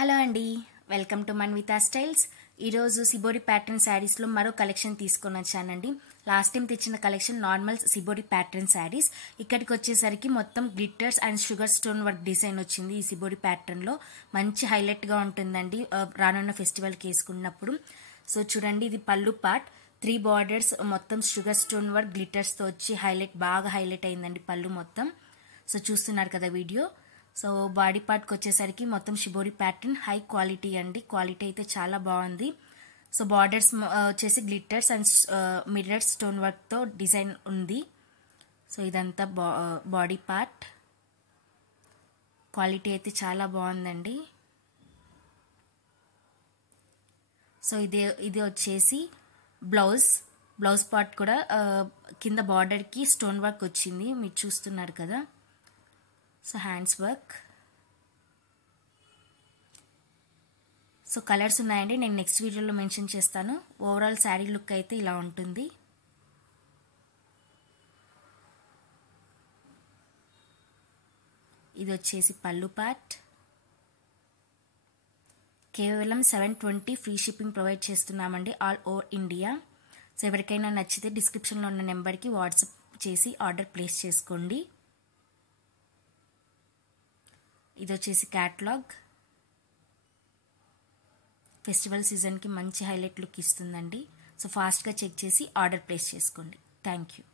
Hello అండి, welcome to మన్వితా styles. ఈరోజు shibori pattern శారీస్లో మరో కలెక్షన్ తీసుకొని వచ్చానండి. లాస్ట్ టైం తెచ్చిన collection normal shibori pattern saris. ఇక్కడికి వచ్చేసరికి మొత్తం glitters and sugar stone work design వచ్చింది. ఈ సిబోరి ప్యాటర్న్లో మంచి హైలైట్గా ఉంటుందండి రానున్న ఫెస్టివల్కి వేసుకున్నప్పుడు. సో చూడండి, ఇది పళ్ళు పార్ట్, 3 బార్డర్స్, మొత్తం షుగర్ స్టోన్ వర్క్ గ్లిట్టర్స్తో వచ్చి బాగా హైలైట్ అయిందండి పళ్ళు మొత్తం. సో చూస్తున్నారు కదా వీడియో. సో బాడీ పార్ట్కి వచ్చేసరికి మొత్తం షిబోరి ప్యాటర్న్, హై క్వాలిటీ అండి. క్వాలిటీ అయితే చాలా బాగుంది. సో బార్డర్స్ వచ్చేసి గ్లిట్టర్స్ అండ్ మిర్రర్ స్టోన్ వర్క్తో డిజైన్ ఉంది. సో ఇదంతా బాడీ పార్ట్. క్వాలిటీ అయితే చాలా బాగుందండి. సో ఇది వచ్చేసి బ్లౌజ్ పార్ట్ కూడా కింద బార్డర్కి స్టోన్ వర్క్ వచ్చింది, మీరు చూస్తున్నారు కదా. So hands work. So colours ఉన్నాయండి, నేను నెక్స్ట్ వీడియోలో మెన్షన్ చేస్తాను. ఓవరాల్ శారీ లుక్ అయితే ఇలా ఉంటుంది. ఇది వచ్చేసి పళ్ళు పార్ట్. కేవలం 720 ఫ్రీ షిప్పింగ్ ప్రొవైడ్ చేస్తున్నామండి ఆల్ ఓవర్ ఇండియా. సో ఎవరికైనా నచ్చితే డిస్క్రిప్షన్లో ఉన్న నెంబర్కి వాట్సాప్ చేసి ఆర్డర్ ప్లేస్ చేసుకోండి. ఇది వచ్చేసి క్యాటలాగ్. ఫెస్టివల్ సీజన్కి మంచి హైలైట్ లుక్ ఇస్తుందండి. సో ఫాస్ట్గా చెక్ చేసి ఆర్డర్ ప్లేస్ చేసుకోండి. Thank you.